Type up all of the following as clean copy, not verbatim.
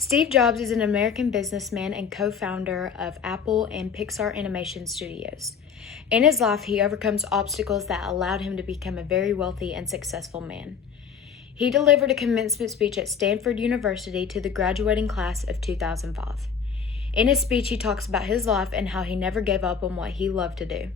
Steve Jobs is an American businessman and co-founder of Apple and Pixar Animation Studios. In his life, he overcomes obstacles that allowed him to become a very wealthy and successful man. He delivered a commencement speech at Stanford University to the graduating class of 2005. In his speech, he talks about his life and how he never gave up on what he loved to do.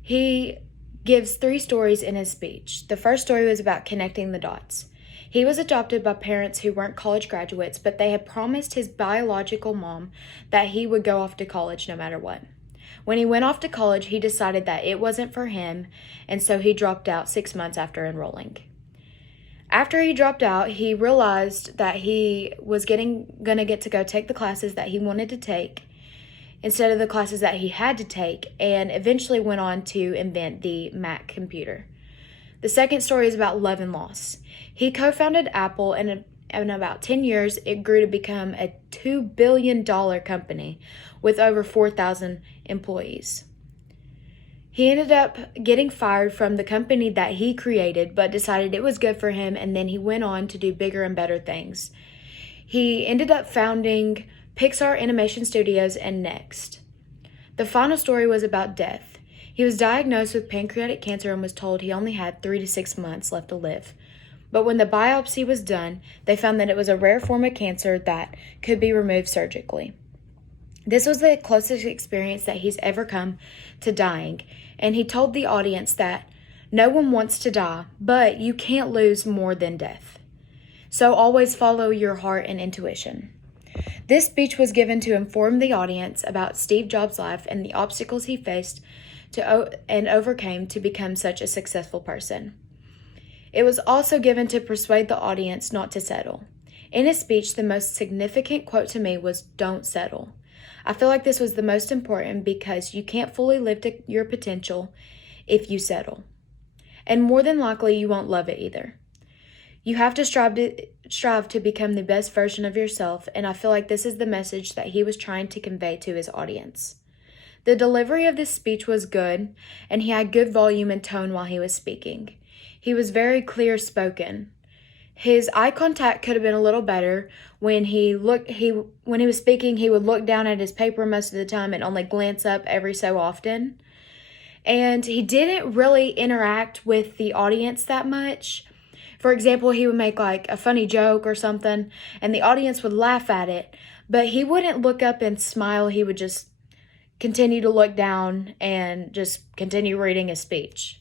He gives 3 stories in his speech. The first story was about connecting the dots. He was adopted by parents who weren't college graduates, but they had promised his biological mom that he would go off to college no matter what. When he went off to college, he decided that it wasn't for him, and so he dropped out 6 months after enrolling. After he dropped out, he realized that he was gonna get to go take the classes that he wanted to take instead of the classes that he had to take, and eventually went on to invent the Mac computer. The second story is about love and loss. He co-founded Apple, and in about 10 years, it grew to become a $2 billion company with over 4,000 employees. He ended up getting fired from the company that he created, but decided it was good for him, and then he went on to do bigger and better things. He ended up founding Pixar Animation Studios and Next. The final story was about death. He was diagnosed with pancreatic cancer and was told he only had 3 to 6 months left to live. But when the biopsy was done, they found that it was a rare form of cancer that could be removed surgically. This was the closest experience that he's ever come to dying, and he told the audience that no one wants to die, but you can't lose more than death. So always follow your heart and intuition. This speech was given to inform the audience about Steve Jobs' life and the obstacles he faced and overcame to become such a successful person. It was also given to persuade the audience not to settle. In his speech, the most significant quote to me was, "Don't settle." I feel like this was the most important because you can't fully live to your potential if you settle. And more than likely, you won't love it either. You have to strive to become the best version of yourself, and I feel like this is the message that he was trying to convey to his audience. The delivery of this speech was good, and he had good volume and tone while he was speaking. He was very clear spoken. His eye contact could have been a little better. When he was speaking, he would look down at his paper most of the time and only glance up every so often. And he didn't really interact with the audience that much. For example, he would make like a funny joke or something, and the audience would laugh at it, but he wouldn't look up and smile. He would just continue to look down and just continue reading his speech.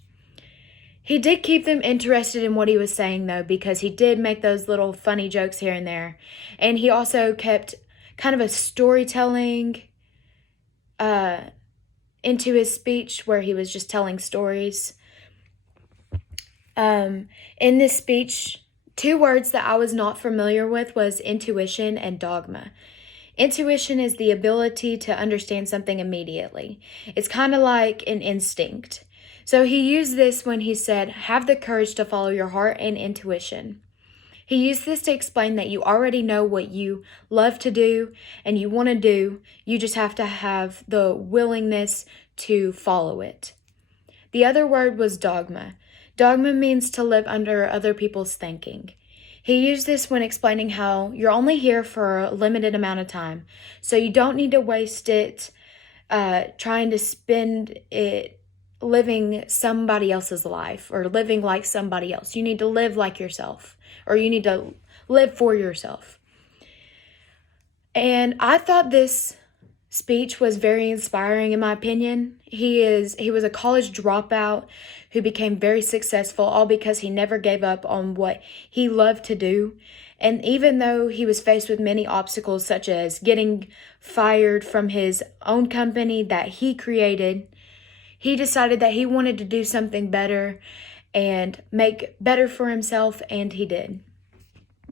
He did keep them interested in what he was saying, though, because he did make those little funny jokes here and there. And he also kept kind of a storytelling into his speech where he was just telling stories. In this speech, 2 words that I was not familiar with was intuition and dogma. Intuition is the ability to understand something immediately. It's kind of like an instinct. So he used this when he said, have the courage to follow your heart and intuition. He used this to explain that you already know what you love to do and you want to do. You just have to have the willingness to follow it. The other word was dogma. Dogma means to live under other people's thinking. He used this when explaining how you're only here for a limited amount of time, so you don't need to waste it trying to spend it living somebody else's life or living like somebody else. You need to live like yourself, or you need to live for yourself. And I thought this speech was very inspiring in my opinion. He was a college dropout who became very successful, all because he never gave up on what he loved to do. And even though he was faced with many obstacles, such as getting fired from his own company that he created, he decided that he wanted to do something better and make better for himself, and he did.